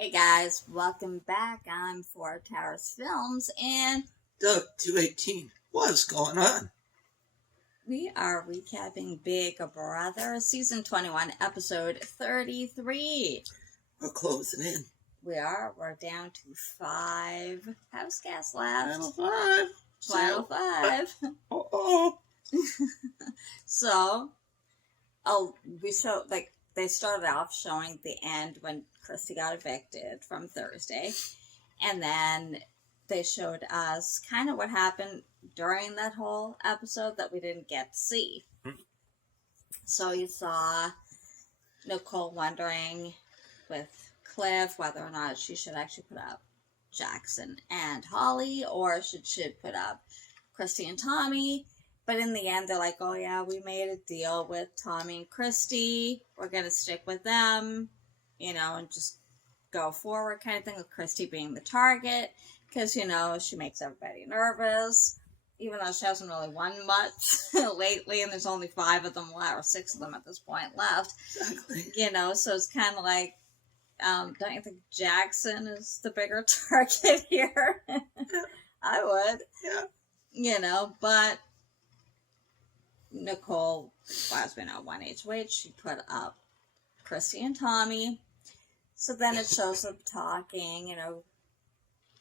Hey guys, welcome back. I'm for Towers Films, and Doug 218. What's going on? we are recapping Big Brother Season 21, Episode 33. We're closing in. We're down to 5 house guests left. 5. 5. Oh. So, they started off showing the end when Christy got evicted from Thursday, and then they showed us kind of what happened during that whole episode that we didn't get to see. So you saw Nicole wondering with Cliff whether or not she should actually put up Jackson and Holly, or should she put up Christy and Tommy. But in the end, they're like, oh yeah, we made a deal with Tommy and Christy. We're going to stick with them, and just go forward kind of thing, with Christy being the target. Because, she makes everybody nervous. Even though she hasn't really won much lately, and there's only 5 of them left, or 6 of them at this point left. Exactly. So it's kind of like, don't you think Jackson is the bigger target here? Yeah. I would. Yeah. But Nicole, as we know, 1HH, she put up Christy and Tommy. So then it shows them talking,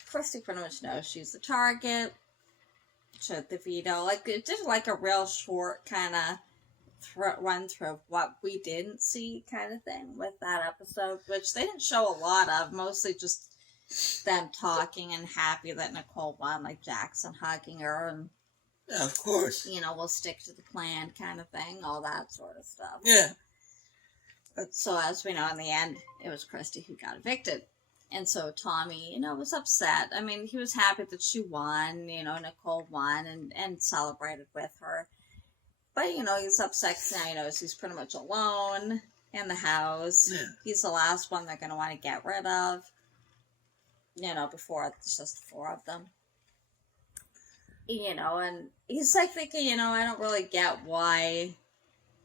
Christy pretty much knows she's the target. Showed the veto. It did a real short kind of run through of what we didn't see kind of thing with that episode, which they didn't show a lot of, mostly just them talking and happy that Nicole won, like Jackson hugging her and, Yeah, of course. we'll stick to the plan kind of thing, all that sort of stuff. Yeah. But so as we know, in the end, it was Christy who got evicted. And so Tommy, was upset. I mean, he was happy that she won, Nicole won and celebrated with her. But, he's upset because now he knows he's pretty much alone in the house. Yeah. He's the last one they're going to want to get rid of, before it's just 4 of them. And he's like thinking, I don't really get why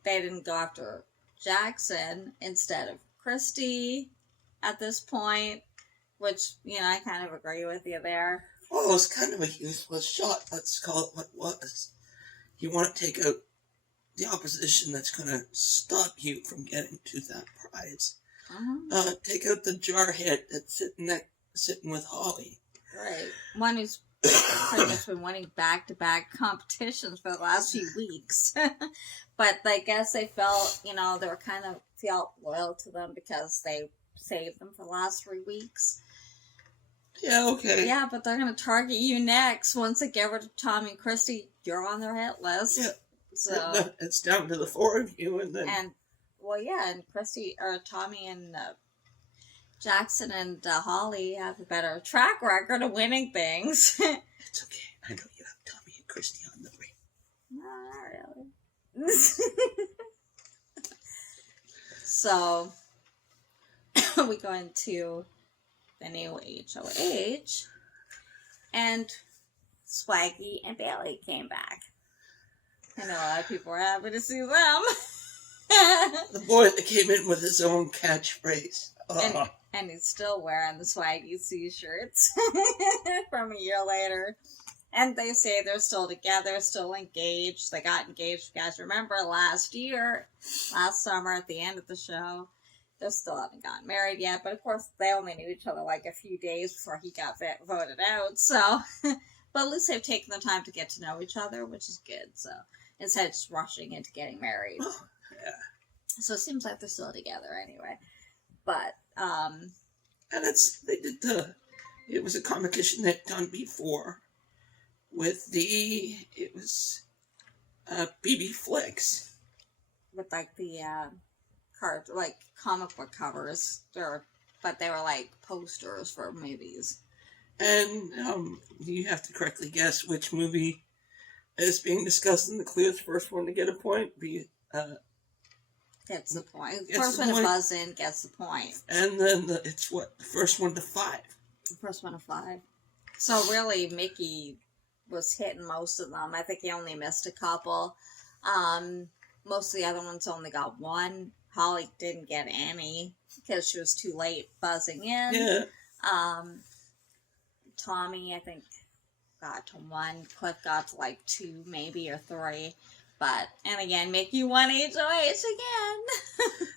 they didn't go after Jackson instead of Christy at this point, which, I kind of agree with you there. Well, it was kind of a useless shot. Let's call it what it was. You want to take out the opposition that's going to stop you from getting to that prize. Take out the jarhead that's sitting with Holly. Right. One who's pretty much been winning back-to-back competitions for the last few weeks. But I guess they felt, they were kind of felt loyal to them because they saved them for the last 3 weeks. Yeah, okay. Yeah, but they're going to target you next. Once they get rid of Tommy and Christy, you're on their hit list. Yeah. So it's down to the 4 of you, and then... And Christy, or Tommy and Jackson and Holly have a better track record of winning things. It's okay. I know you have Tommy and Christy on the ring. No, not really. So, we go into the new HOH, and Swaggy and Bailey came back. I know a lot of people were happy to see them. The boy that came in with his own catchphrase. And he's still wearing the Swaggy t-shirts from a year later. And they say they're still together, still engaged. They got engaged, you guys remember, last summer at the end of the show. They still haven't gotten married yet, but of course they only knew each other like a few days before he got voted out. So, but at least they've taken the time to get to know each other, which is good. So instead of just rushing into getting married. Oh, yeah. So it seems like they're still together anyway. But and it was a competition they'd done before with BB Flicks. With the card, comic book covers, but they were posters for movies. And you have to correctly guess which movie is being discussed in the clue. The first one to get a point. Gets the point. First one to buzz in gets the point. And then the first one to 5. The first one to 5. So really, Mickey was hitting most of them. I think he only missed a couple. Most of the other ones only got 1. Holly didn't get any because she was too late buzzing in. Yeah. Tommy, I think, got to 1. Cliff got to like 2, maybe, or 3. But, and again, make you want HOH again.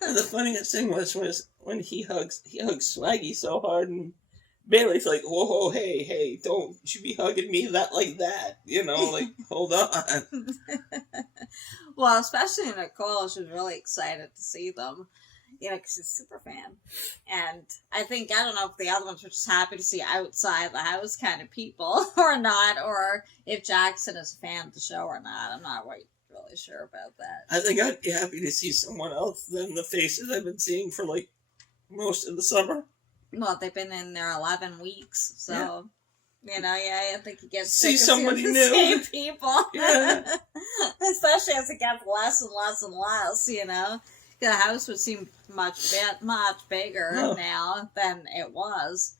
And the funniest thing was when he hugs Swaggy so hard, and Bailey's like, whoa, hey, don't you be hugging me like that. You know, like, hold on. Well, especially Nicole, she was really excited to see them. You know, because she's a super fan. And I don't know if the other ones were just happy to see outside the house kind of people or not, or if Jackson is a fan of the show or not. I'm not really sure about that. I think I'd be happy to see someone else than the faces I've been seeing for like most of the summer. Well, they've been in there 11 weeks, so you know, I think you get see sick of somebody seeing the new. same people. Yeah. Especially as it gets less and less and less. You know, the house would seem much bigger now than it was.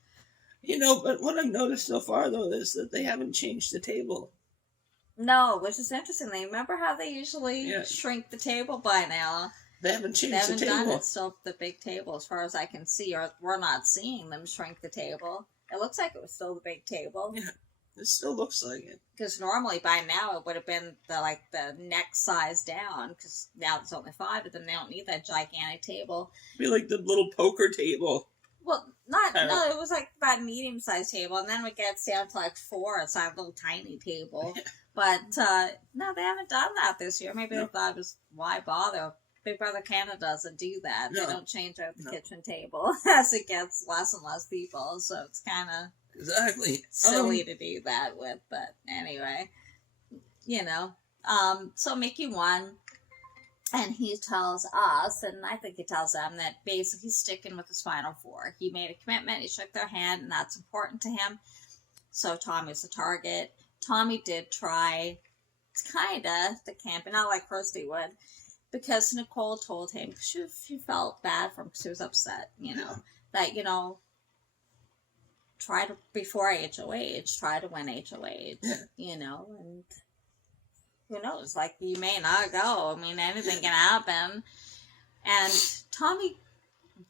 You know, but what I've noticed so far though is that they haven't changed the table. No, which is interesting. They remember how they usually shrink the table by now. They haven't changed They haven't the table. done it. Still the big table, as far as I can see, or we're not seeing them shrink the table. It looks like it was still the big table. Yeah, it still looks like it. Because normally by now it would have been the next size down. Because now there's only 5 of them. They don't need that gigantic table. It'd be like the little poker table. Well, it was like that medium-sized table, and then when it gets down to like 4, it's like a little tiny table. But, no, they haven't done that this year. Maybe they thought it was, why bother? Big Brother Canada doesn't do that. No. They don't change out the kitchen table as it gets less and less people, so it's kind of silly to do that with. But anyway, you know, so Mickey won, and he tells us, and I think he tells them, that basically he's sticking with his Final 4. He made a commitment, he shook their hand, and that's important to him. So Tommy's the target. Tommy did try, kinda, to camp, and not like Kirsty would, because Nicole told him, she felt bad for him because she was upset, you know, that, you know, try to, before HOH, try to win HOH, you know, and who knows, like, you may not go. I mean, anything can happen. And Tommy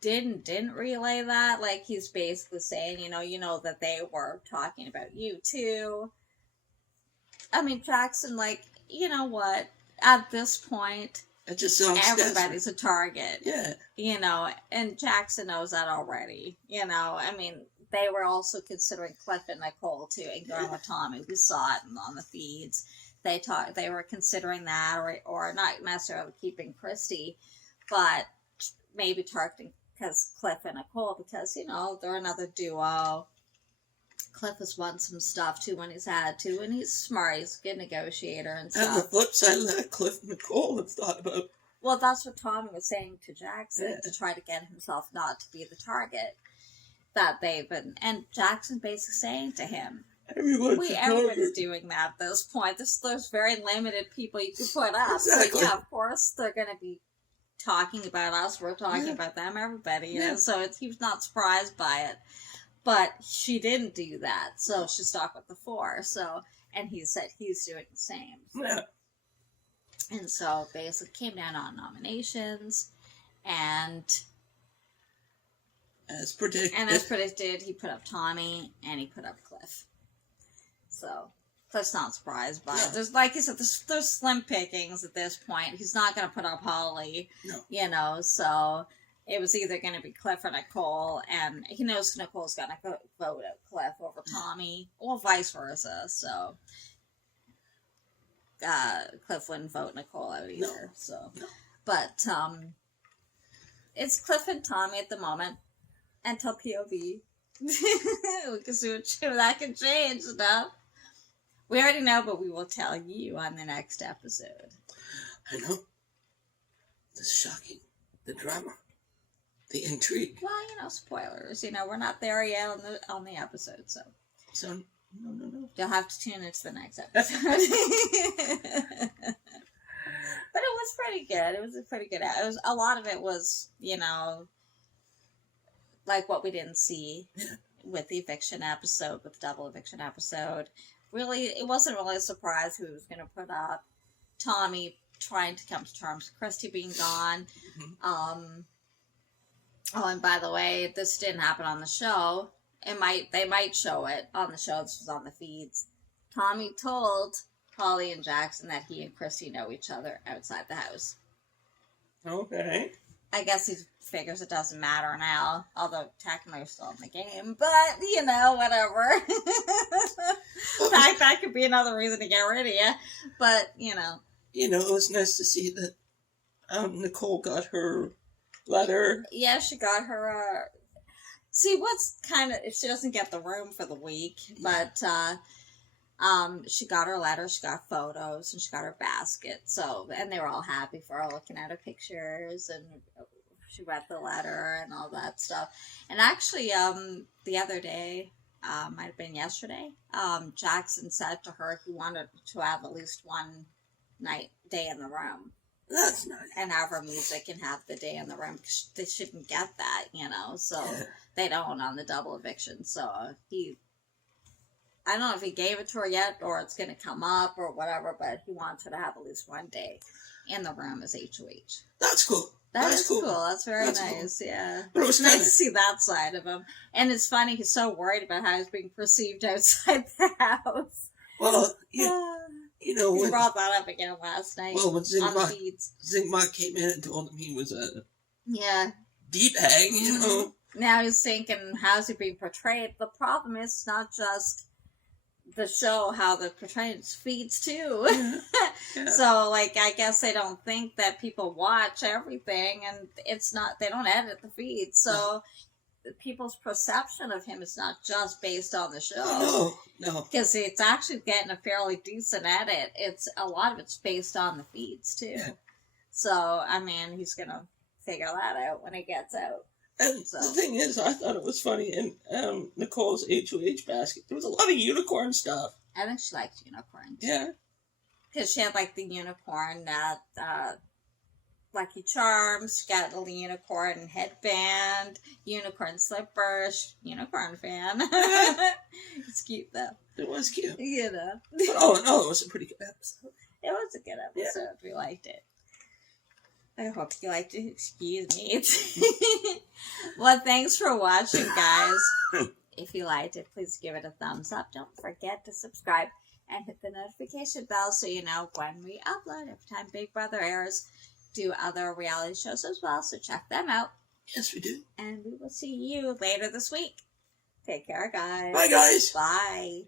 didn't relay that. Like, he's basically saying, you know that they were talking about you too. I mean, Jackson, like, you know what? At this point, it just sounds everybody's a target. Yeah. You know, and Jackson knows that already. You know, I mean, they were also considering Cliff and Nicole too, and going with Tommy. We saw it on the feeds. They were considering that, or not necessarily keeping Christy, but maybe targeting because Cliff and Nicole, because, you know, they're another duo. Cliff has won some stuff too when he's had to, and he's smart. He's a good negotiator and stuff. And the flip side of that, Cliff and Nicole have thought about. Well, that's what Tommy was saying to Jackson, to try to get himself not to be the target. That they've been, and Jackson basically saying to him, everybody's doing that at this point. There's very limited people you can put up. Exactly. So, yeah, of course, they're going to be talking about us. We're talking about them. Everybody is. So he was not surprised by it. But she didn't do that, so she stuck with the 4. So, and he said he's doing the same. Yeah. And so, basically, came down on nominations, and as predicted, he put up Tommy, and he put up Cliff. So, Cliff's not surprised by it. There's, like I said, there's slim pickings at this point. He's not going to put up Holly, you know, so it was either going to be Cliff or Nicole, and he knows Nicole's going to vote out Cliff over Tommy, or vice versa, so Cliff wouldn't vote Nicole out either, But, it's Cliff and Tommy at the moment, until POV. We can see what that can change stuff. We already know, but we will tell you on the next episode. I know. The shocking, the drama. The intrigue. Well, you know, spoilers. You know, we're not there yet on the episode, so. So, no. You'll have to tune into the next episode. But it was pretty good. It was a pretty good. A lot of it was, you know, like what we didn't see with the eviction episode, with the double eviction episode. Really, it wasn't really a surprise who was going to put up. Tommy trying to come to terms with Christy being gone. Mm-hmm. Oh, and by the way, this didn't happen on the show. They might show it on the show. This was on the feeds. Tommy told Holly and Jackson that he and Christy know each other outside the house. Okay. I guess he figures it doesn't matter now, although technically they're still in the game. But, you know, whatever. that could be another reason to get rid of you. But, you know. You know, it was nice to see that Nicole got her letter. Yeah, she got her... See, what's kind of... She doesn't get the room for the week, but... she got her letter, she got photos, and she got her basket. So, and they were all happy for her, looking at her pictures, and she read the letter and all that stuff. And actually, the other day, might have been yesterday, Jackson said to her he wanted to have at least one day in the room. That's nice. And have her music and have the day in the room. They shouldn't get that, you know, so they don't on the double eviction. So I don't know if he gave it to her yet or it's going to come up or whatever, but he wants her to have at least one day in the room as HOH. That's cool. That's cool. That's very nice, cool. Yeah. But it was nice to see that side of him. And it's funny, he's so worried about how he's being perceived outside the house. Well, you know, he brought that up again last night. Well, when Zingmar came in and told him he was a D-bag, you know. Now he's thinking, how's he being portrayed? The problem is not just the show, how the portraying feeds too. Yeah. So, like, I guess they don't think that people watch everything, and it's not, they don't edit the feed, so people's perception of him is not just based on the show. No. Because it's actually getting a fairly decent edit. A lot of it's based on the feeds too. Yeah. So, I mean, he's gonna figure that out when it gets out. And the thing is, I thought it was funny in Nicole's HOH basket. There was a lot of unicorn stuff. I think she liked unicorns. Yeah. Because she had, like, the unicorn Lucky Charms, she got a little unicorn headband, unicorn slippers, unicorn fan. It's cute, though. It was cute. You know. But all in all, it was a pretty good episode. It was a good episode. Yeah. We liked it. I hope you liked it. Excuse me. Well, thanks for watching, guys. If you liked it, please give it a thumbs up. Don't forget to subscribe and hit the notification bell so you know when we upload. Every time Big Brother airs, do other reality shows as well, so check them out. Yes, we do. And we will see you later this week. Take care, guys. Bye, guys. Bye.